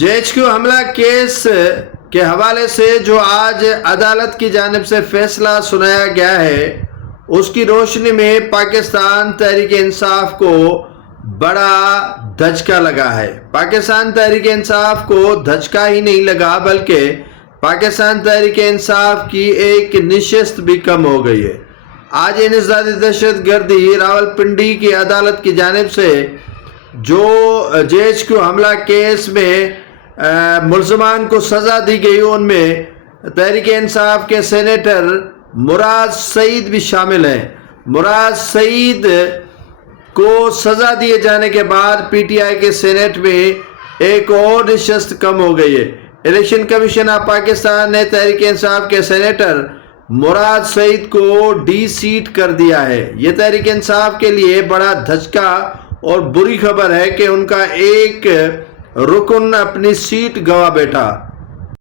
JHQ حملہ case کے حوالے سے جو آج عدالت کی جانب سے فیصلہ سنایا گیا ہے اس کی روشنی میں پاکستان تحریک انصاف کو بڑا دھچکا لگا ہے۔ پاکستان تحریک انصاف کو دھچکا ہی نہیں لگا بلکہ پاکستان تحریک انصاف کی ایک نشست بھی کم ہو گئی ہے۔ آج انسداد دہشت گردی راولپنڈی کی عدالت کی جانب سے جو JHQ حملہ کیس میں ملزمان کو سزا دی گئی ان میں تحریک انصاف کے سینیٹر مراد سعید بھی شامل ہیں۔ مراد سعید کو سزا دیے جانے کے بعد PTI کے سینیٹ میں ایک اور نشست کم ہو گئی ہے۔ الیکشن کمیشن آف پاکستان نے تحریک انصاف کے سینیٹر مراد سعید کو ڈی سیٹ کر دیا ہے۔ یہ تحریک انصاف کے لیے بڑا دھچکا اور بری خبر ہے کہ ان کا ایک رکن اپنی سیٹ گنوا بیٹھا۔